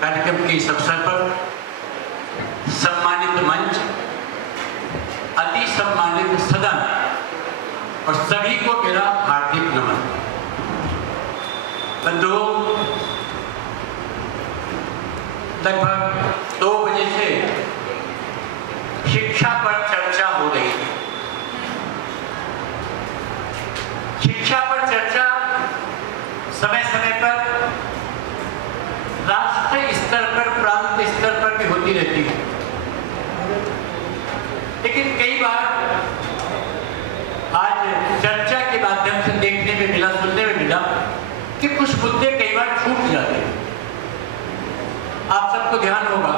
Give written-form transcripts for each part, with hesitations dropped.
कार्यक्रम के इस अवसर पर सम्मानित मंच, अति सम्मानित सदन और सभी को मेरा हार्दिक नमन। बंधुओं, लगभग 2 बजे से शिक्षा पर चर्चा हो रही है। शिक्षा पर चर्चा समय समय पर राष्ट्रीय स्तर पर, प्रांत स्तर पर भी होती रहती है, लेकिन कई बार आज चर्चा के माध्यम से देखने में मिला, सुनने में मिला कि कुछ मुद्दे कई बार छूट जाते हैं। आप सबको ध्यान होगा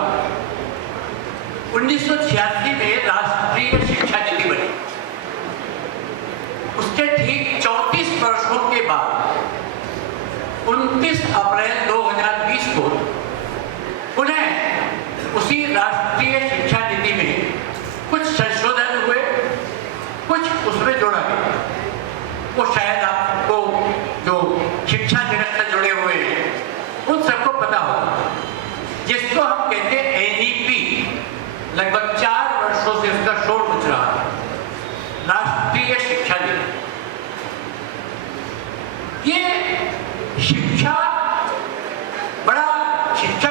1986 में राष्ट्रीय शिक्षा नीति बनी। उसके ठीक 34 वर्षों के बाद 29 अप्रैल 2020 को पुनः उसी राष्ट्रीय शिक्षा नीति में कुछ संशोधन हुए, कुछ उसमें जोड़ा गया। वो शायद आपको जो शिक्षा जगत से जुड़े हुए हैं उन सबको पता होगा, जिसको हम कहते हैं एनईपी। लगभग 4 वर्षों से उसका शोर मच रहा है, राष्ट्रीय शिक्षा नीति। ये शिक्षा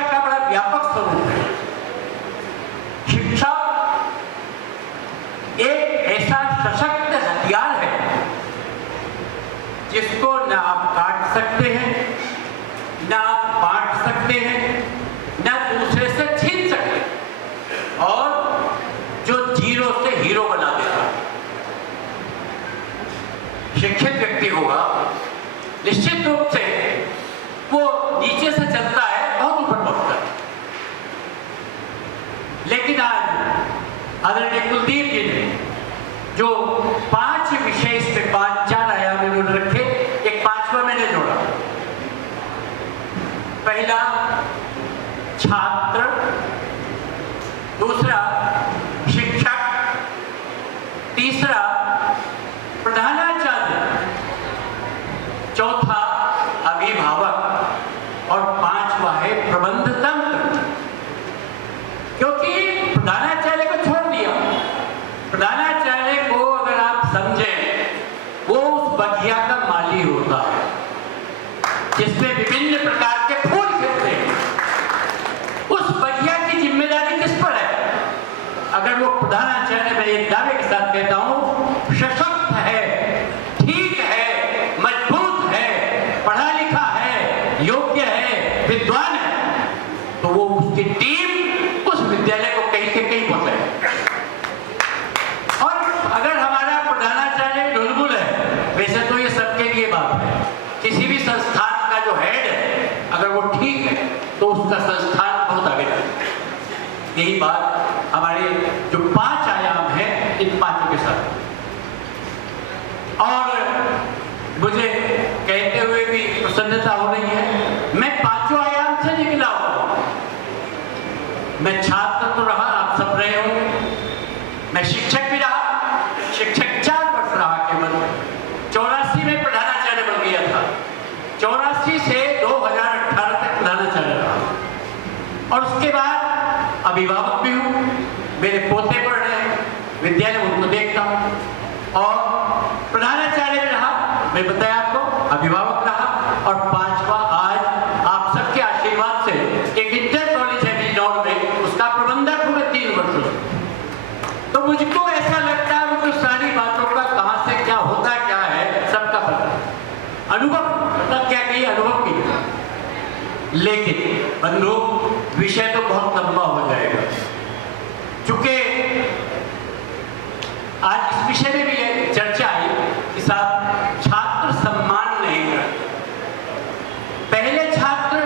का बड़ा व्यापक स्वरूप है। शिक्षा एक ऐसा सशक्त हथियार है जिसको न आप काट सकते हैं, न आप बांट सकते हैं, न दूसरे से छीन सकते हैं, और जो जीरो से हीरो बना देता है। शिक्षित व्यक्ति होगा, निश्चित रूप से वो नीचे से चलता है, बहुत ऊपर पहुंचता है। लेकिन आज आदरणीय कुलदीप जी ने जो 5 विषय इसमें 4 आयाम इन्होंने रखे, एक 5वां मैंने जोड़ा। पहला छात्र, दूसरा शिक्षक, तीसरा प्रधानाचार्य, चौथा अभिभावक और 5वां है प्रबंध तंत्र। क्योंकि प्रधानाचार्य को छोड़ दिया, प्रधानाचार्य को अगर आप समझें, वो उस बगिया का माली होता है जिसमें विभिन्न प्रकार के फूल खिलते हैं। उस बगिया की जिम्मेदारी किस पर है? अगर वो प्रधानाचार्य, मैं एक दावे के साथ कहता हूं, सशक्त है, ठीक है, मजबूत है, पढ़ा लिखा है, योग्य है, विद्वान है, तो वो उसकी टीम उस विद्यालय को कहीं से कहीं पहुंचाए। और अगर हमारा प्रधानाचार्य ढुलबुल है, वैसे तो ये सबके लिए बात है, किसी भी संस्थान का जो हेड है अगर वो ठीक है तो उसका संस्थान बहुत आगे जाता है। यही बात हमारे जो 5 आयाम हैं, इन 5 के साथ। और मुझे कहते हुए भी प्रसन्नता हो रही है, मैं 5 आयाम से निकला हूं। मैं छात्र तो रहा, आप सब रहे होंगे, मैं शिक्षक भी रहा, शिक्षक 4 वर्ष रहा केवल। 84 में प्रधानाचार्य बन गया था, 84 से 2018 तक प्रधानाचार्य रहा। और उसके बाद अभिभावक भी हूँ, मेरे पोते पढ़ रहे हैं, विद्यालय उनको देखता हूँ, और प्रधानाचार्य रहा, मैं बताया आपको, अभिभावक रहा, और 5वां आज आप सबके आशीर्वाद से एक इंटर कॉलेज है बिजनौर में, उसका प्रबंधक हूँ मैं 3 वर्षों से। तो मुझको ऐसा लगता है मुझको सारी बातों का कहां से क्या होता क्या है सबका पता, अनुभव मतलब क्या कहिए, अनुभव की। लेकिन बंधु, विषय तो बहुत लंबा हो जाएगा, चूंकि आज इस विषय में भी चर्चा आई कि साहब छात्र सम्मान नहीं करते। पहले छात्र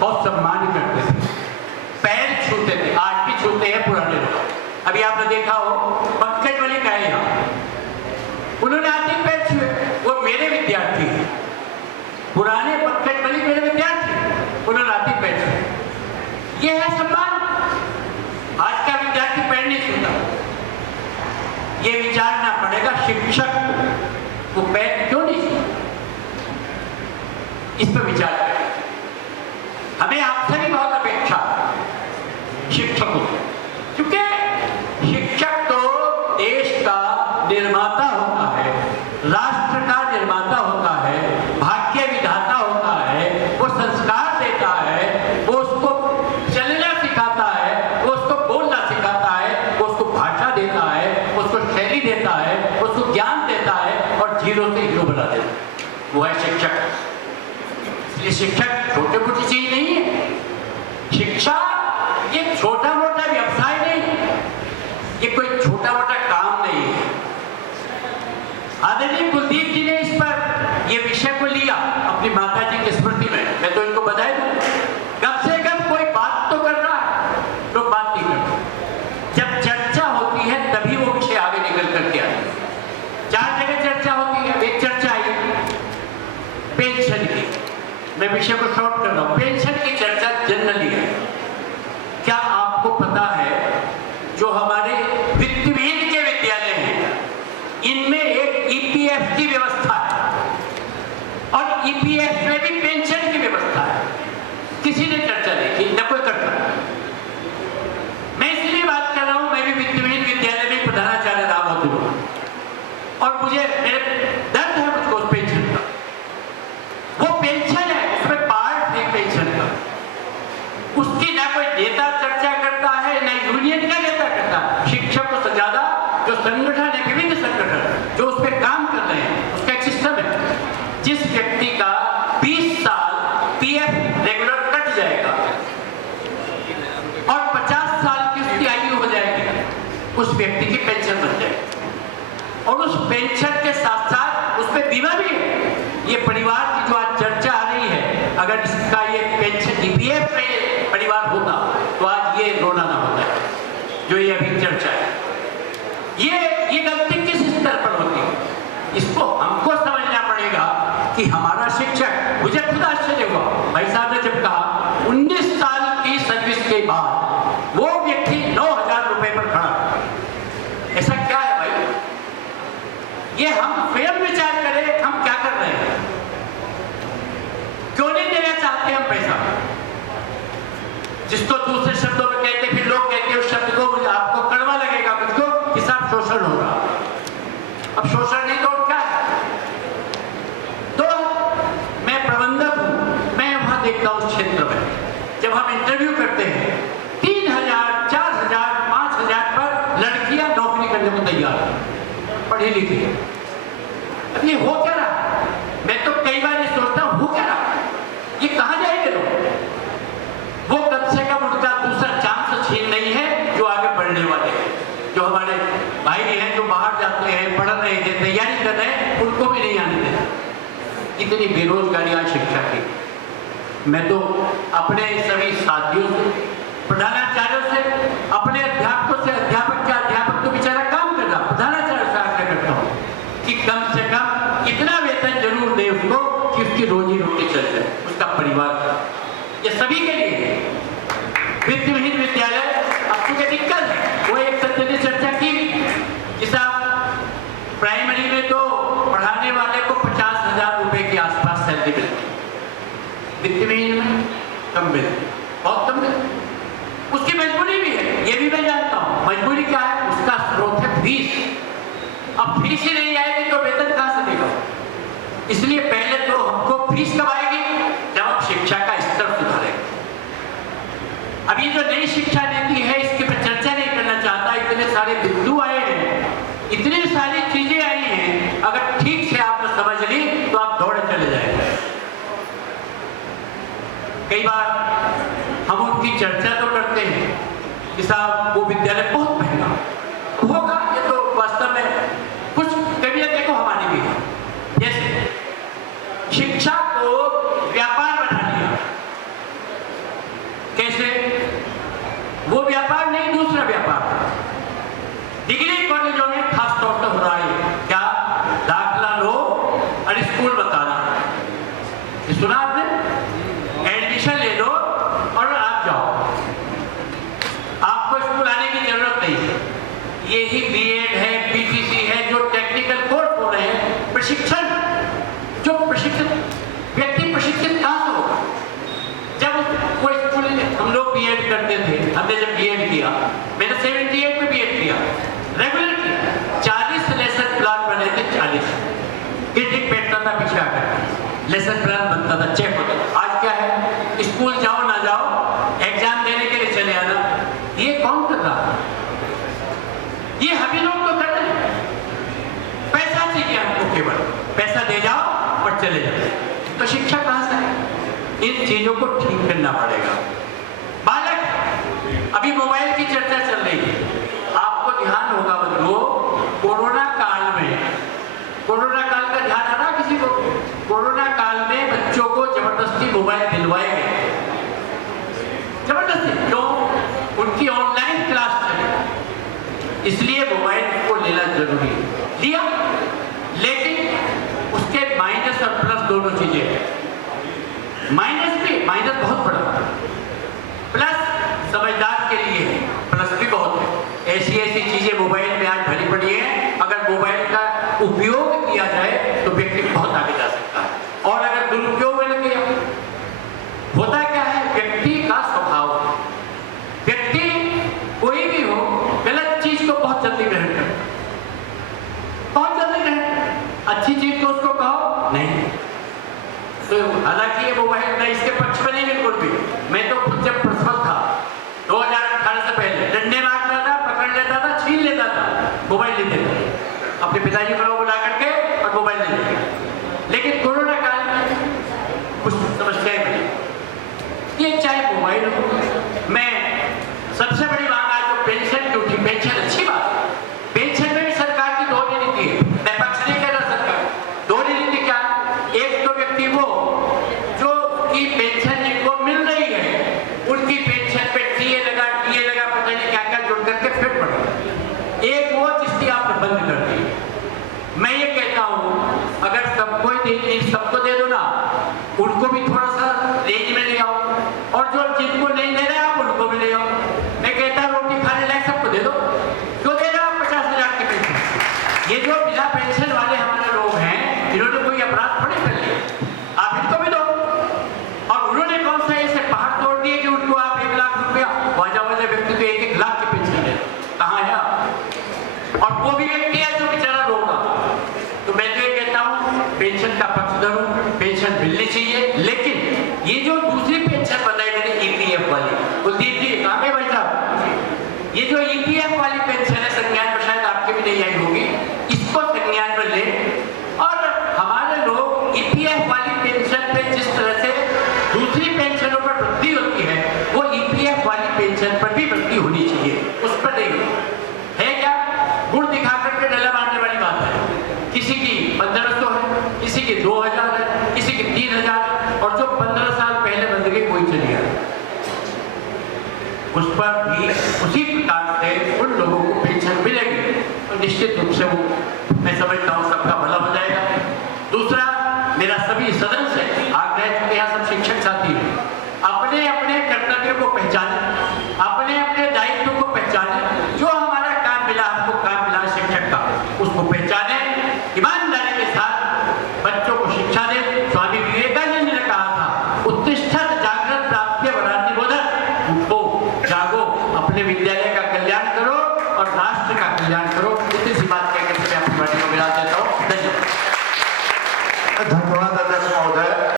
बहुत सम्मान करते थे, पैर छूते थे, आज भी छूते हैं पुराने लोग। अभी आपने देखा हो पंकज मलिक आए यहाँ, उन्होंने आते पैर छुए, वो मेरे विद्यार्थी हैं। पुराने पंकज मलिक मेरे विद्यार्थी, उन्होंने आते पैर छुए। ये है सम्मान। आज का विद्यार्थी पैर नहीं छूता। ये विचारना पड़ेगा शिक्षक को, वो पैर क्यों नहीं छूता, इस पर विचार करें। हमें आपसे भी बहुत अपेक्षा शिक्षकों से, क्योंकि शिक्षक तो देश का निर्माता होता है, राष्ट्र का निर्माता होता है, भाग्य विधाता होता है। वो संस्कार देता है, वो उसको चलना सिखाता है, वो उसको बोलना सिखाता है, वो उसको भाषा देता है, उसको शैली देता है, उसको ज्ञान देता है और जीरो से हीरो बना देता है। वो है शिक्षक। इसलिए शिक्षक छोटी मोटी चीज नहीं है। शिक्षा ये छोटा मोटा व्यवसाय नहीं है, ये कोई छोटा मोटा काम नहीं है। आदरणीय कुलदीप जी ने इस पर ये विषय को लिया अपनी माता जी की स्मृति में। मैं तो इनको बधाई दूं, कम से कम कोई बात तो कर रहा है, लोग बात नहीं करते। जब चर्चा होती है तभी वो विषय आगे निकल करके आए। 4 जगह चर्चा होती है। एक चर्चा आई पेंशन की, मैं विषय को शॉर्ट कर रहा हूं। पेंशन की चर्चा जनरली है। क्या आपको पता है जो हमारे वित्तविहीन के विद्यालय हैं, इनमें एक ईपीएफ की व्यवस्था है और ईपीएफ में भी पेंशन की व्यवस्था है। किसी ने चर्चा देखी? न कोई करता। मैं इसलिए बात कर रहा हूं, मैं भी वित्तविहीन विद्यालय में प्रधानाचार्य रहा हूं और मुझे मेरे दर्द है मुझको उस पेंशन का। वो पेंशन है, उसमें पार्ट है पेंशन का, उसकी ना कोई नेता चर्चा करता है, ना यूनियन का नेता करता है। शिक्षकों से ज्यादा जो संगठन है, विभिन्न संगठन जो उस पर काम कर रहे हैं, उसका एक सिस्टम है। जिस व्यक्ति का 20 साल पीएफ रेगुलर कट जाएगा और 50 साल की उसकी आयु हो जाएगी, उस व्यक्ति की पेंशन बन जाएगी और उस पेंशन के साथ साथ उसमें बीमा भी है। ये परिवार की जो आज चर्चा आ रही है, अगर इसका ये पेंशन ईपीएफ में परिवार होता तो आज ये रोना ना होता है जो ये अभी चर्चा है। ये गलती किस स्तर पर होती है, इसको हमको समझना पड़ेगा कि हमारा शिक्षक, मुझे खुद आश्चर्य हुआ भाई साहब ने जब कहा 19 साल की सर्विस के बाद वो व्यक्ति 9,000 रुपए पर खड़ा। ऐसा क्या है भाई? ये हम स्वयं विचार करें, हम क्या कर रहे हैं? क्यों नहीं देना चाहते हम पैसा? जिसको दूसरे शब्दों में कहते, फिर लोग कहते हैं उस शब्द को, आपको कड़वा लगेगा मुझको कि साहब शोषण होगा। अब शोषण नहीं तो क्या है? तो मैं प्रबंधक हूं, मैं वहां देखता हूं उस क्षेत्र में जब हम इंटरव्यू करते हैं 3,000, 4,000, 5,000 पर लड़कियां नौकरी करने को तैयार है, पढ़ी लिखी। अब ये हो क्या रहा? मैं तो कई बार ये सोचता हूं, हो क्या रहा? ये कहां जाएंगे लोग? वो कम से कम उनका दूसरा चांस छीन नहीं है जो आगे बढ़ने वाले हैं। जो हमारे भाई हैं जो बाहर जाते हैं, पढ़ रहे थे, तैयारी कर रहे हैं, उनको भी नहीं आने देते। इतनी बेरोजगारी आज शिक्षा की। मैं तो अपने सभी साथियों से, प्रधानाचार्यों से, अपने अध्यापकों से, अध्यापक का अध्यापक तो बेचारा काम कर रहा, प्रधानाचार्य से आग्रह करता हूँ कि कम से कम इतना वेतन जरूर दे उसको कि उसकी रोजी रोटी चल जाए, उसका परिवार। ये सभी के लिए वित्तविहीन विद्यालय अब चूंकि दिक्कत है, वो एक सत्य ने चर्चा की कि साहब प्राइमरी में तो पढ़ाने वाले को 50,000 रुपए के आसपास सैलरी मिलती, वित्तविहीन में कम मिलती, बहुत कम मिलती। उसकी मजबूरी भी है, ये भी मैं जानता हूँ। मजबूरी क्या है? उसका स्रोत है फीस। अब फीस ही नहीं आएगी तो वेतन कहां से देगा? इसलिए पहले तो हमको फीस कब आएगी? जब हम शिक्षा का स्तर सुधारेंगे। अभी जो नई शिक्षा नीति है इसकी पर चर्चा नहीं करना चाहता। इतने सारे बिंदु आए हैं, इतनी सारी चीजें आई हैं, अगर ठीक से आपने समझ ली तो आप दौड़े चले जाएंगे। कई बार हम उनकी चर्चा तो करते हैं कि साहब वो विद्यालय बहुत महंगा होगा, ये तो वास्तव में कुछ कवियां देखो हमारी भी है। जैसे शिक्षा को व्यापार बना लिया। कैसे? वो व्यापार नहीं, दूसरा व्यापार। डिग्री कॉलेजों में खास तौर पर हो रहा है क्या? दाखिला लो और स्कूल बताना। ये सुना आपने? एडमिशन ले लो और आप जाओ, आपको स्कूल आने की जरूरत नहीं है। यही बीएड करते थे, हमने जब बीएड किया, मैंने 78 में बीएड किया, रेगुलर किया, 40 लेसन प्लान बने थे, 40 क्रिटिक बैठता था पीछे आकर, लेसन प्लान बनता था, चेक होता था। आज क्या है, स्कूल जाओ ना जाओ, एग्जाम देने के लिए चले आना। ये कौन कर रहा है? ये हम ही लोग तो कर रहे हैं। पैसा चाहिए हमको, केवल पैसा दे जाओ और चले जाओ, तो शिक्षा कहां से है? इन चीजों को ठीक करना पड़ेगा। बालक, अभी मोबाइल की चर्चा चल रही है, आपको ध्यान होगा बंधुओं, कोरोना काल का ध्यान आ रहा किसी को? कोरोना काल में बच्चों को जबरदस्ती मोबाइल दिलवाए गए, जबरदस्ती। क्यों? उनकी ऑनलाइन क्लास चली, इसलिए मोबाइल को लेना जरूरी लिया। लेकिन उसके माइनस और प्लस दोनों चीजें हैं। माइनस भी, माइनस बहुत बड़ा, प्लस समझदार के लिए, प्लस भी बहुत है। ऐसी चीजें मोबाइल में आज भरी पड़ी है, अगर मोबाइल का उपयोग किया जाए तो व्यक्ति बहुत आगे जा सकता है। और अगर दुरुपयोग में किया, होता क्या है, व्यक्ति का स्वभाव, व्यक्ति कोई भी हो गलत चीज को बहुत जल्दी ग्रहण करता, बहुत जल्दी ग्रहण, अच्छी चीज को उसको कहो नहीं। तो हालांकि ये मोबाइल मैं इसके पक्ष में नहीं बिल्कुल भी, मैं तो खुद जब प्रिंसिपल था 2018 से पहले डंडे मारता था, पकड़ लेता था, छीन लेता था, मोबाइल नहीं देता, अपने पिताजी को बुला करके और मोबाइल नहीं देता। लेकिन कोरोना काल में कुछ समस्याएं बनी, ये चाहे मोबाइल हो, मैं सबसे बड़ी बात आज जो पेंशन की उठी, पेंशन अच्छी बात है, पेंशन में भी सरकार की दोहरी नीति है, मैं पक्ष नहीं कर रहा सरकार। दोहरी नीति क्या? एक तो व्यक्ति वो जो की पेंशन जिनको मिल रही है, उनकी पेंशन पे टीए लगा, पता नहीं क्या क्या जुड़ करके फिर पड़ा। एक वो जिसकी आपने बंद कर दी। मैं ये कहता हूं, अगर सबको दे दो ना, उनको भी थोड़ा सा रेंज में ले आओ, और जो जिनको नहीं ले रहे आप उनको भी ले आओ। मैं कहता रोटी खाने लायक सबको दे दो। क्यों दे रहे हो 50,000 की पेंशन? ये जो बिना पेंशन वाले हमारे लोग हैं, इन्होंने कोई अपराध थोड़ी कर लिया, आप इनको भी दो। और उन्होंने कौन सा ऐसे पहाड़ तोड़ दिए कि उनको आप 1 लाख रुपया, वजह व्यक्ति को 1-1 लाख की पेंशन दे, कहाँ है आप? और वो भी व्यक्ति है जो बेचारा रोगा। तो मैं तो ये कहता हूँ, पेंशन का पक्षधर हूं, पेंशन मिलनी चाहिए। लेकिन ये जो दूसरी पेंशन बताई मैंने, ईपीएफ वाली, कुलदीप जी कहाँ गए भाई साहब? ये जो ईपीएफ वाली पेंशन है, संज्ञान में शायद आपके भी नहीं आई होगी, इसको संज्ञान में ले। और हमारे लोग ईपीएफ वाली पेंशन पे जिस तरह से दूसरी पेंशनों पर वृद्धि होती है, वो ईपीएफ वाली पेंशन पर भी वृद्धि होनी चाहिए, उस पर नहीं है। क्या गुड़ दिखा करके डला मारने वाली बात है? किसी की 1500 है, किसी की 2000 है, किसी की 3000 है, और जो 15 साल पहले बंद गई कोई चली गया, उस पर भी उसी प्रकार से उन लोगों को पेंशन मिलेगी, तो निश्चित रूप से वो, मैं समझता हूँ, सबका भला हो जाएगा। दूसरा, मेरा सभी सदन से आग्रह, चूंकि यहाँ सब शिक्षक साथी हैं, अपने अपने कर्तव्य को पहचानें, अपने अपने दायित्व